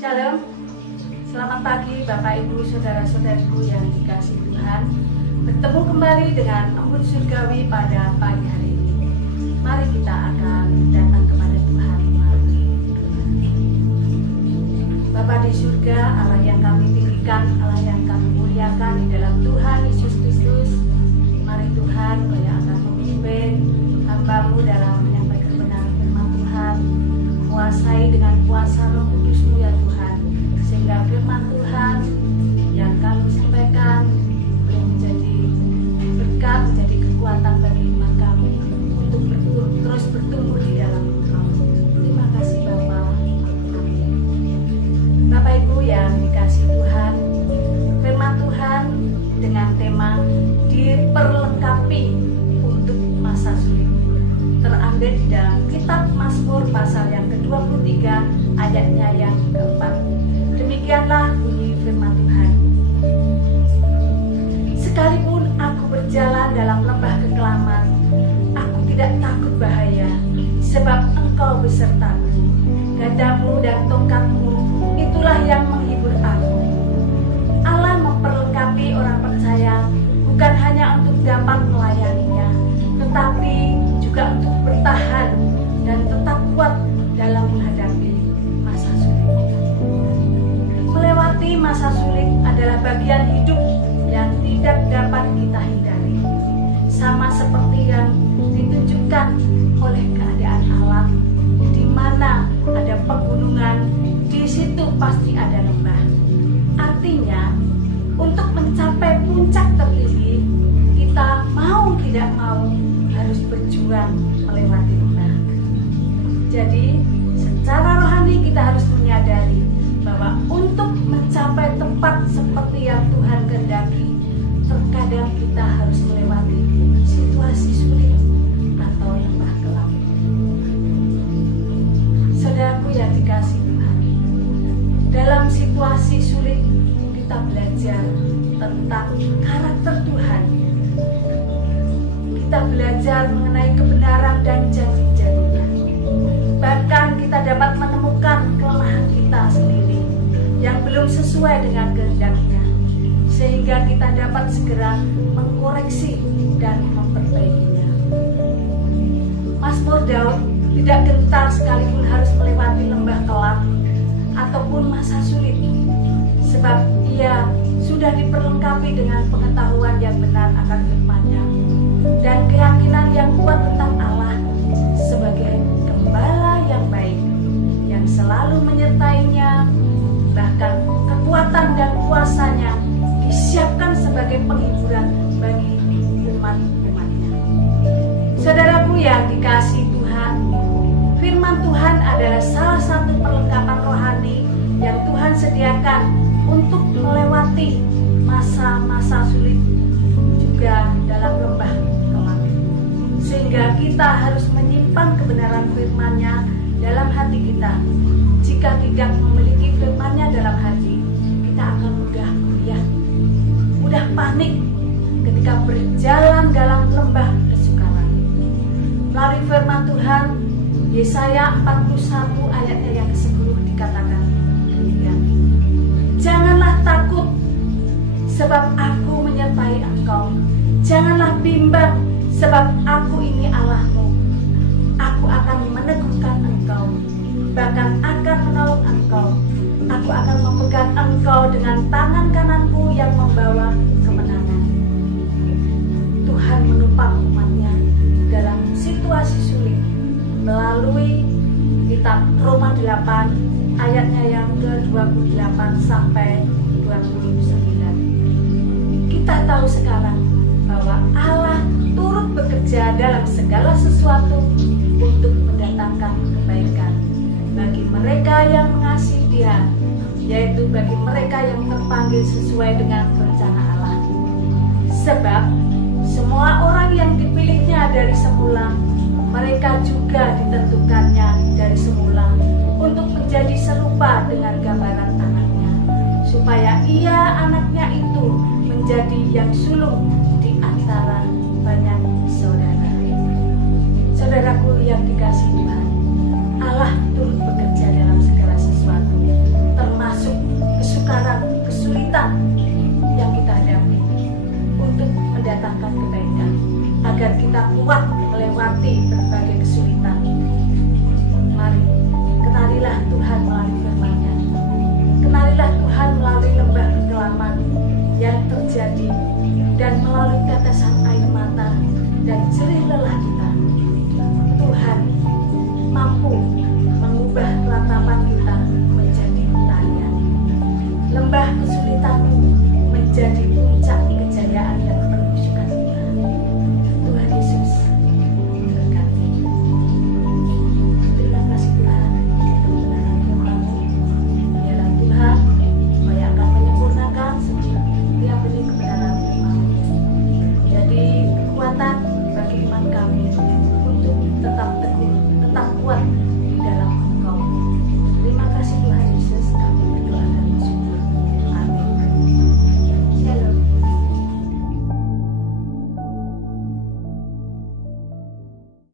Shalom, selamat pagi Bapak Ibu Saudara-saudariku yang dikasihi Tuhan. Bertemu kembali dengan Embun Surgawi pada pagi hari ini. Mari kita akan datang kepada Tuhan. Bapa di surga, Allah yang kami tinggikan, Allah yang kami muliakan di dalam Tuhan Yesus Kristus. Mari Tuhan, Kau yang akan memimpin hamba-Mu dalam menyampaikan kebenaran firman Tuhan. Kuasai dengan kuasa Roh Kudus-Mu ya Tuhan, sehingga firman Tuhan yang kami sampaikan boleh menjadi berkat, menjadi kekuatan bagi iman kami untuk terus bertumbuh di dalam Engkau. Terima kasih Bapa. Amin. Bapak Ibu yang dikasihi Tuhan, firman Tuhan dengan tema diperlengkapi untuk masa sulit terambil di dalam kitab Mazmur pasal yang ke-23 ayatnya yang keempat. Demikianlah bunyi firman Tuhan. Sekalipun aku berjalan dalam lembah kekelaman, aku tidak takut bahaya, sebab Engkau besertaku. Gadamu dan tongkatmu, itulah yang menghibur aku. Allah memperlengkapi orang percaya bukan hanya untuk dapat melayaninya, tetapi juga untuk bertahan dan tetap kuat dalam menghadapi masa sulit. Melewati masa sulit adalah bagian hidup yang tidak dapat kita hindari. Sama seperti yang ditunjukkan oleh keadaan alam, di mana ada pegunungan, di situ pasti ada lembah. Artinya, untuk mencapai puncak tertinggi, kita mau tidak mau harus berjuang melewati lembah. Jadi, secara rohani kita harus menyadari bahwa untuk mencapai tempat seperti yang Tuhan kehendaki, terkadang kita harus melewati situasi sulit atau lembah kelam. Saudaraku yang dikasihi Tuhan, dalam situasi sulit kita belajar tentang karakter Tuhan. Kita belajar mengenai kebenaran dan janji-janjinya. Bahkan kita dapat menemukan kelemahan kita sendiri yang belum sesuai dengan kehendaknya, sehingga kita dapat segera mengkoreksi dan memperbaikinya. Mazmur Daud tidak gentar sekalipun harus melewati lembah kelam ataupun masa sulit, sebab ia sudah diperlengkapi dengan pengetahuan yang benar akan firman-Nya dan keyakinan yang kuat tentang Allah sebagai gembala yang baik yang selalu menyertainya. Bahkan kekuatan dan kuasanya disiapkan sebagai penghiburan bagi umat-umatnya. Saudaraku yang dikasihi Tuhan, firman Tuhan adalah salah satu perlengkapan rohani yang Tuhan sediakan untuk melewati masa-masa sulit juga dalam lembah kelam. Sehingga kita harus menyimpan kebenaran firman-Nya dalam hati kita. Jika tidak memiliki firman-Nya dalam hati, kita akan mudah goyah, mudah panik ketika berjalan dalam lembah kesukaran. Melalui firman Tuhan, Yesaya 41 ayatnya yang ke-10 dikatakan demikian. Janganlah takut, sebab aku menyertai engkau. Janganlah bimbang, sebab aku ini Allahmu. Aku akan meneguhkan engkau, bahkan akan menolong engkau. Aku akan memegang engkau dengan tangan kananku yang membawa kemenangan. Tuhan menopang umat-Nya dalam situasi sulit melalui kitab Roma 8 ayatnya yang ke-28 sampai 29. Kita tahu sekarang bahwa Allah turut bekerja dalam segala sesuatu untuk mendatangkan kebaikan bagi mereka yang mengasihi Dia, yaitu bagi mereka yang terpanggil sesuai dengan rencana Allah. Sebab semua orang yang dipilihnya dari semula, mereka juga ditentukannya dari semula untuk menjadi serupa dengan gambaran anaknya, supaya ia anaknya itu menjadi yang sulung di antara banyak saudara. Saudaraku yang dikasihi Tuhan, Allah turut bekerja dalam segala sesuatu, termasuk agar kita kuat melewati berbagai kesulitan. Mari, kenalilah Tuhan melalui firman-Nya. Kenalilah Tuhan melalui lembah kekelaman yang terjadi dan melalui tetesan air mata dan jerih lelah kita. Tuhan mampu mengubah ratapan kita menjadi tarian. Lembah kesulitanmu menjadi